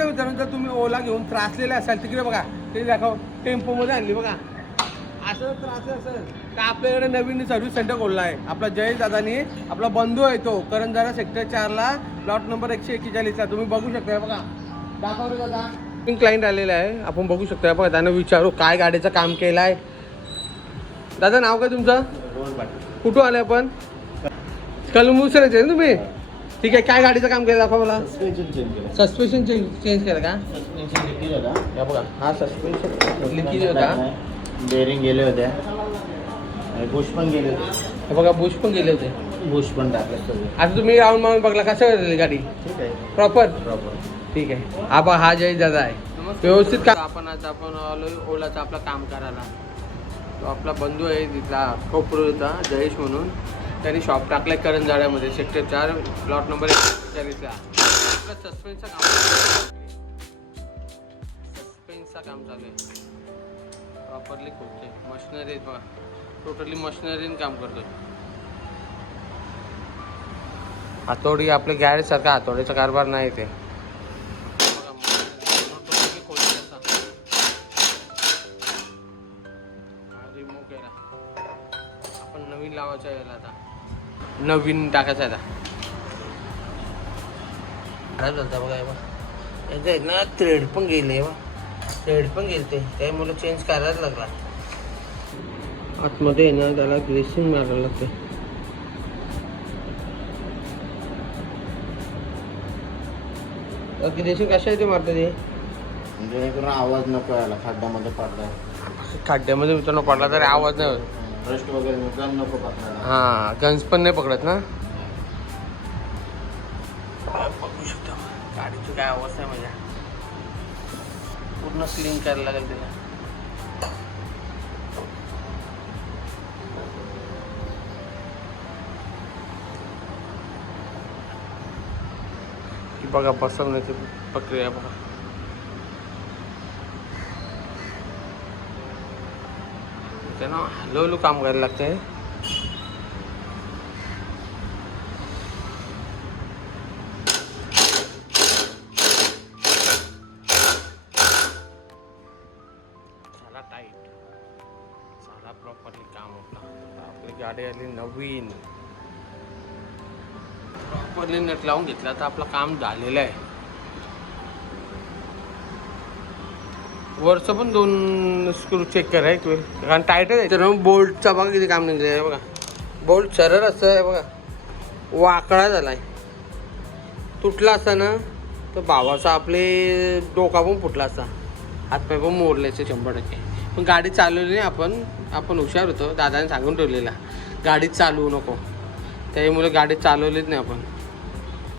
नमस्कार मित्रांनो, जर तुम्ही ओला घेऊन त्रासलेले असाल तिकडे बघा ते दाखव टेम्पोमध्ये आणली बघा. असं त्रास असेल तर आपल्याकडे नवीन सर्व्हिस सेंटर खोलला आहे आपला जयेश दादानी. आपला बंधू आहे तो करंजारा सेक्टर 4ला प्लॉट नंबर 141ला. तुम्ही बघू शकता बघा. दाखव रे दादा. क्लायंट आलेला आहे, आपण बघू शकता बघा. त्यांना विचारू काय गाडीचं काम केलं आहे. दादा नाव काय तुमचं? कुठून आले आपण? कलमुसराचे आहे ना तुम्ही? ठीक आहे. काय गाडीचं काम केलं दाखवा मला. सस्पेन्शन चेंज केलं का? या बघा हा सस्पेन्शन लिकेज होता. बेरिंग गेले होते, बुश पण गेले होते. बघा बुश पण गेले होते. बुश पण टाकले सगळे. आता तुम्ही राऊंड मारून बघला कसं झाली गाडी? ठीक आहे. Proper proper. ठीक आहे. हा जयेश दादा आहे व्यवस्थित का. आपण आलोय ओलाचं आपलं काम करायला. तो आपला बंधू आहे तिथला कोपरूचा जयेश म्हणून. त्यांनी शॉप टाकलाय करंजाड्यामध्ये सेक्टर 4 प्लॉट नंबर 140ला. आपलं सस्पेन्सचं काम चालू आहे. प्रॉपरली खोलते मशिनरी आहेत बघा. टोटली मशिनरीने काम करतोय. हातोडी आपल्या गॅरेज सारखा हातोडीचा कारभार नाही ते. रिमूव्ह केला. आपण नवीन लावायचं आहे याला. आता नवीन टाकायचं आहे. आता चालतं बघा याचं आहे ना. थ्रेड पण गेले बा. थ्रेड पण गेले त्यामुळे चेंज करायला लागला. आतमध्ये आहे ना त्याला ग्रेसिंग मारायला लागते. ग्रेसिंग कशासाठी मारतं ते? जेणेकरून आवाज नको यायला. खड्ड्यामध्ये पडला, खड्ड्यामध्ये मित्रांनो पडला तरी आवाज नाही होत. रस्ट वगैरे गन नको पकडायला. हां गन्स पण नाही पकडत ना. बघू शकता गाडीची काय अवस्था आहे माझ्या. पूर्ण क्लीन करायला लागेल तिला. बघा बसवण्याची प्रक्रिया बघा. त्यांना हळूहळू काम करायला लागतंय. झाला टाईट. झाला प्रॉपरली काम आपला. आपली गाडी आली नवीन. प्रॉपरली नट लावून घेतला तर आपलं काम झालेलं आहे. वरचं पण 2 स्क्रू चेक करायचे कारण टाईट आहे. तर बोल्टचा बघा किती काम निघलं आहे बघा. बोल्ट सरळ असं आहे बघा. वाकडा झाला आहे. तुटला असता ना तर भावाचा आपले डोका पण फुटला असता. हातपाय पण मोडल्याचे 100%. पण गाडी चालवली नाही. आपण हुशार होतो. दादाने सांगून ठेवलेला गाडी चालवू नको. त्यामुळे गाडी चालवलीच नाही आपण.